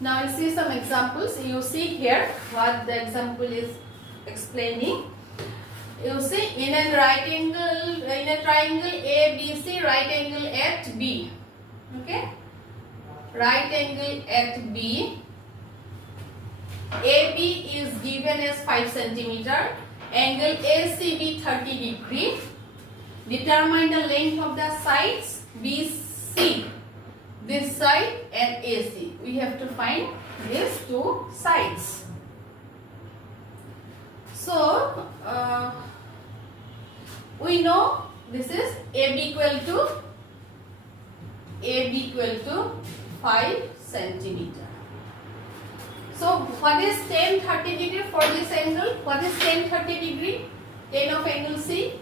Now we'll see some examples. You see here what the example is explaining. You see in a triangle ABC, right angle at B. Okay, right angle at B. AB is given as 5 centimeter. Angle ACB 30 degree. Determine the length of the sides BC, this side, and AC. We have to find these two sides. So we know this is AB equal to 5 centimeter. So what is tan 30 degree for this angle? What is tan 30 degree? Tan of angle C.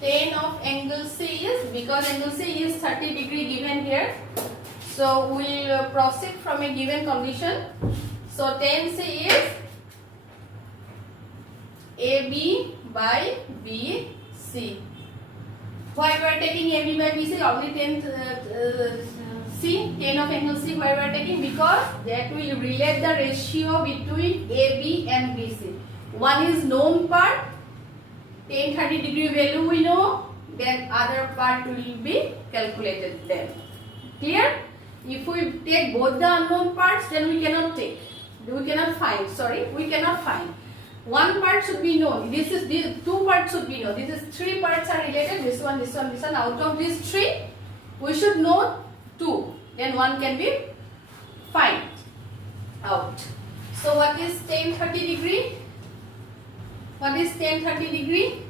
Tan of angle C is, because angle C is 30 degree given here. So we will proceed from a given condition. So tan C is AB by BC. Why we are taking AB by BC? Only tan C, tan of angle C, why we are taking? Because that will relate the ratio between AB and BC. One is known part, tan 30 degree value we know, then other part will be calculated then. Clear? If we take both the unknown parts, then we cannot find. One part should be known. Two parts should be known. This is 3 parts are related. This one. Out of these 3, we should know 2. Then 1 can be find out. So what is tan 30 degree? What is tan 30 degree?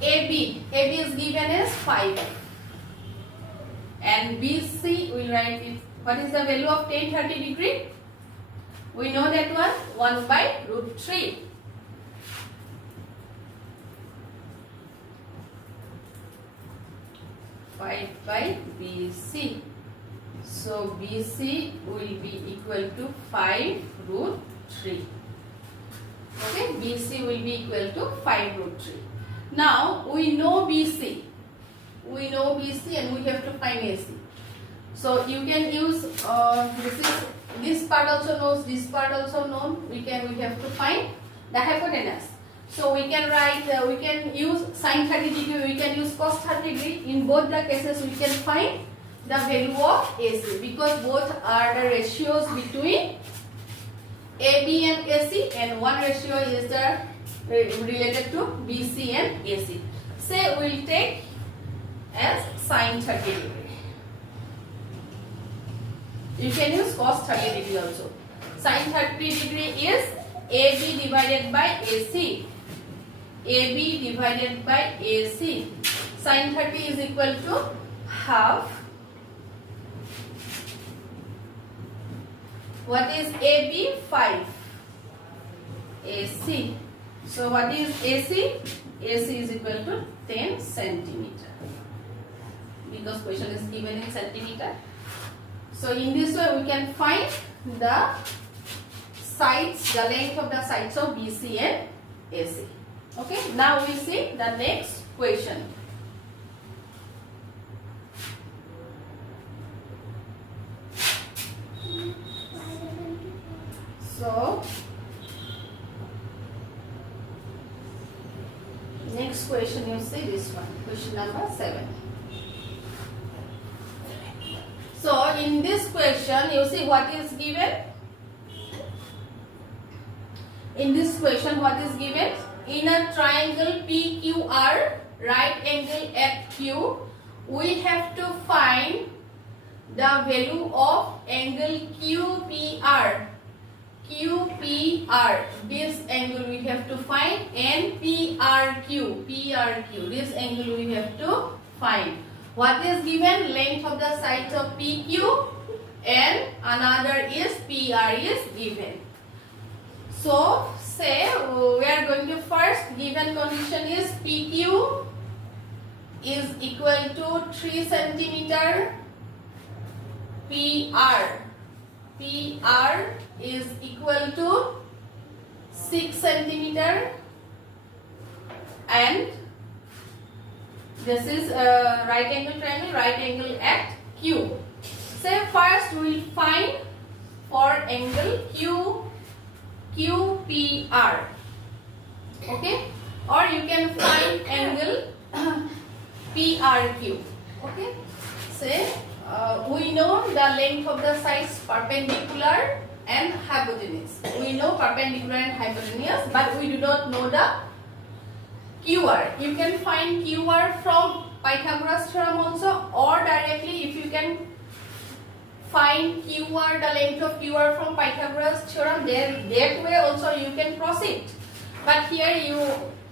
AB is given as 5. And BC, we will write it. What is the value of tan 30 degree? We know that one 1 by root 3. By BC. So BC will be equal to 5 root 3. Okay, BC will be equal to 5 root 3. Now we know BC. And we have to find AC. So you can use this part also knows, this part also known. We have to find the hypotenuse. So we can write, we can use sin 30 degree, we can use cos 30 degree. In both the cases, we can find the value of AC, because both are the ratios between AB and AC, and one ratio is the related to BC and AC. Say we will take as sin 30 degree. You can use cos 30 degree also. Sin 30 degree is AB divided by AC. AB divided by AC. Sin 30 is equal to half. What is AB? 5. AC. So what is AC? AC is equal to 10 centimeter. Because question is given in centimeter. So in this way we can find the sides, the length of the sides of BC and AC. Okay, now we see the next question. So next question, you see this one, question number 7. So in this question, you see what is given. In this question, what is given? In a triangle PQR, right angle at Q, we have to find the value of angle QPR. QPR, this angle we have to find, and PRQ, this angle we have to find. What is given? Length of the sides of PQ, and another is PR is given. So say we are going to first, given condition is PQ is equal to 3 centimeter, PR is equal to 6 centimeter, and this is right angle triangle, right angle at Q. Say first we will find for angle QPR. Okay, or you can find angle PRQ. Okay, say we know the length of the sides perpendicular and hypotenuse. We know perpendicular and hypotenuse, but we do not know the QR. You can find QR from Pythagoras theorem also, or directly if you can find QR, the length of QR from Pythagoras theorem, then that way also you can proceed. But here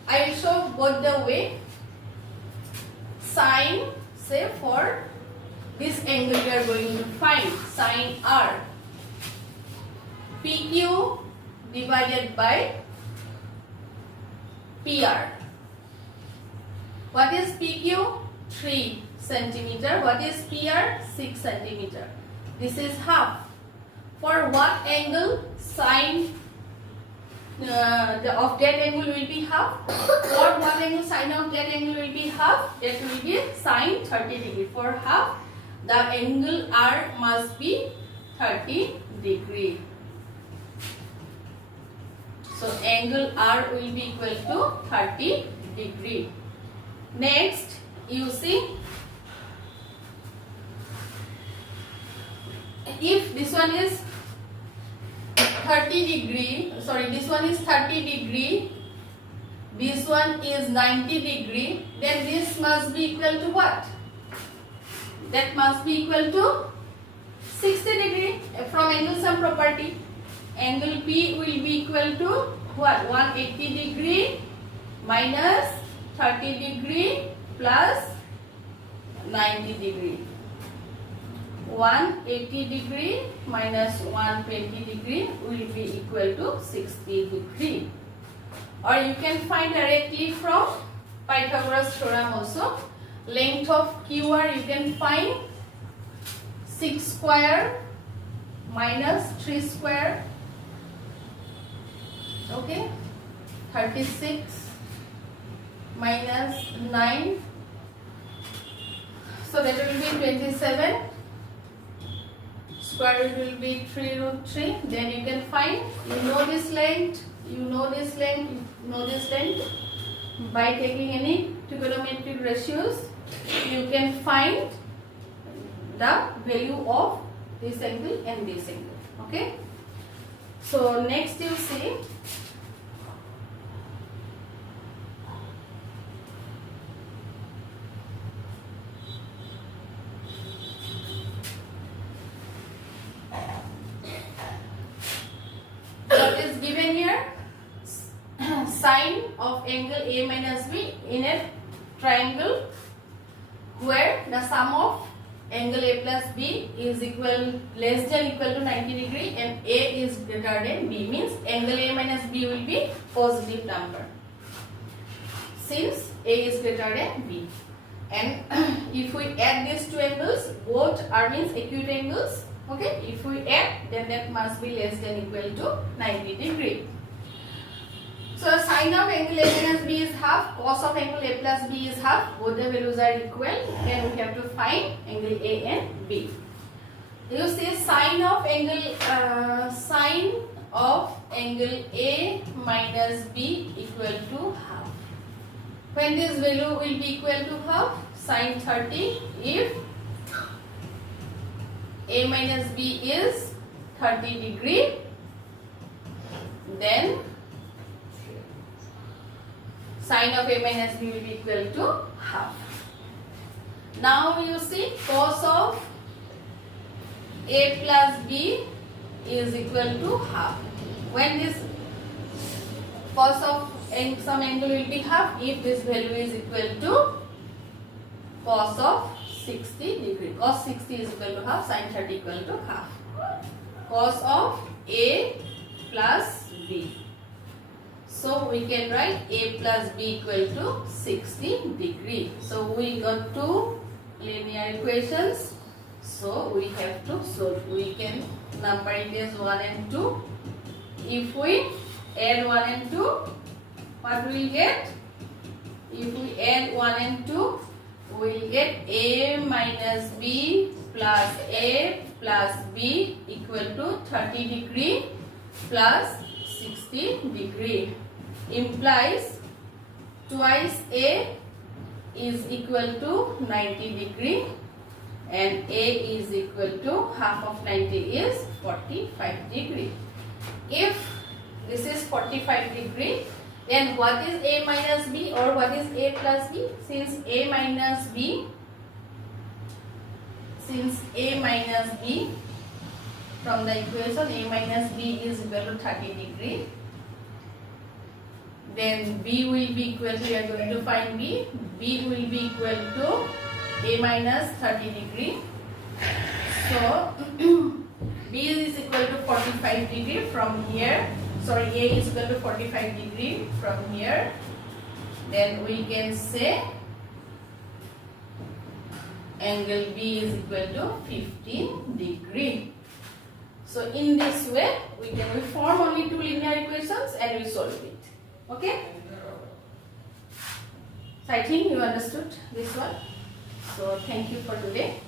I will show both the way. Sine, say for this angle we are going to find sine R. PQ divided by PR. What is PQ? 3 centimeter. What is PR? 6 centimeter. This is half. For what angle? Sine of that angle will be half. For what angle sine of that angle will be half? That will be sine 30 degree. For half, the angle R must be 30 degree. So angle R will be equal to 30 degree. Next, you see, if this one is 30 degree, sorry, this one is 30 degree, this one is 90 degree, then this must be equal to what? That must be equal to 60 degree from angle sum property. Angle P will be equal to what? 180 degree minus 30 degree plus 90 degree. 180 degree minus 120 degree will be equal to 60 degree. Or you can find directly from Pythagoras theorem also. Length of QR you can find 6 square minus 3 square. Okay, 36 minus 9, so that will be 27. Square root will be 3 root 3. Then you can find, you know this length, you know this length, you know this length. By taking any trigonometric ratios, you can find the value of this angle and this angle. Okay. So next you see, what is given here? Sine of angle A minus B in a triangle where the sum of angle A plus B is less than equal to 90 degree and A is greater than B, means angle A minus B will be positive number since A is greater than B. And if we add these two angles, both are means acute angles. Okay, if we add, then that must be less than equal to 90 degree. So sine of angle A minus B is half, cos of angle A plus B is half, both the values are equal, then we have to find angle A and B. You see sine of angle A minus B equal to half. When this value will be equal to half, sine 30, if A minus B is 30 degree, then sine of A minus B will be equal to half. Now you see cos of A plus B is equal to half. When this cos of some angle will be half if this value is equal to cos of 60 degree. Cos 60 is equal to half, sine 30 equal to half. Cos of A plus B. So we can write A plus B equal to 60 degree. So we got two linear equations. So we have to solve. We can number it as 1 and 2. If we add 1 and 2, what we will get? If we add 1 and 2, we will get A minus B plus A plus B equal to 30 degree plus 60 degree implies twice A is equal to 90 degree and A is equal to half of 90 is 45 degree. If this is 45 degree, then what is A minus B or what is A plus B? Since A minus B from the equation A minus B is equal to 30 degree, then B will be equal to, we are going to find B. B will be equal to A minus 30 degree. So B is equal to 45 degree from here. Sorry, A is equal to 45 degree from here. Then we can say angle B is equal to 15 degree. So in this way we form only two linear equations and we solve it. Okay? So I think you understood this one. So thank you for today.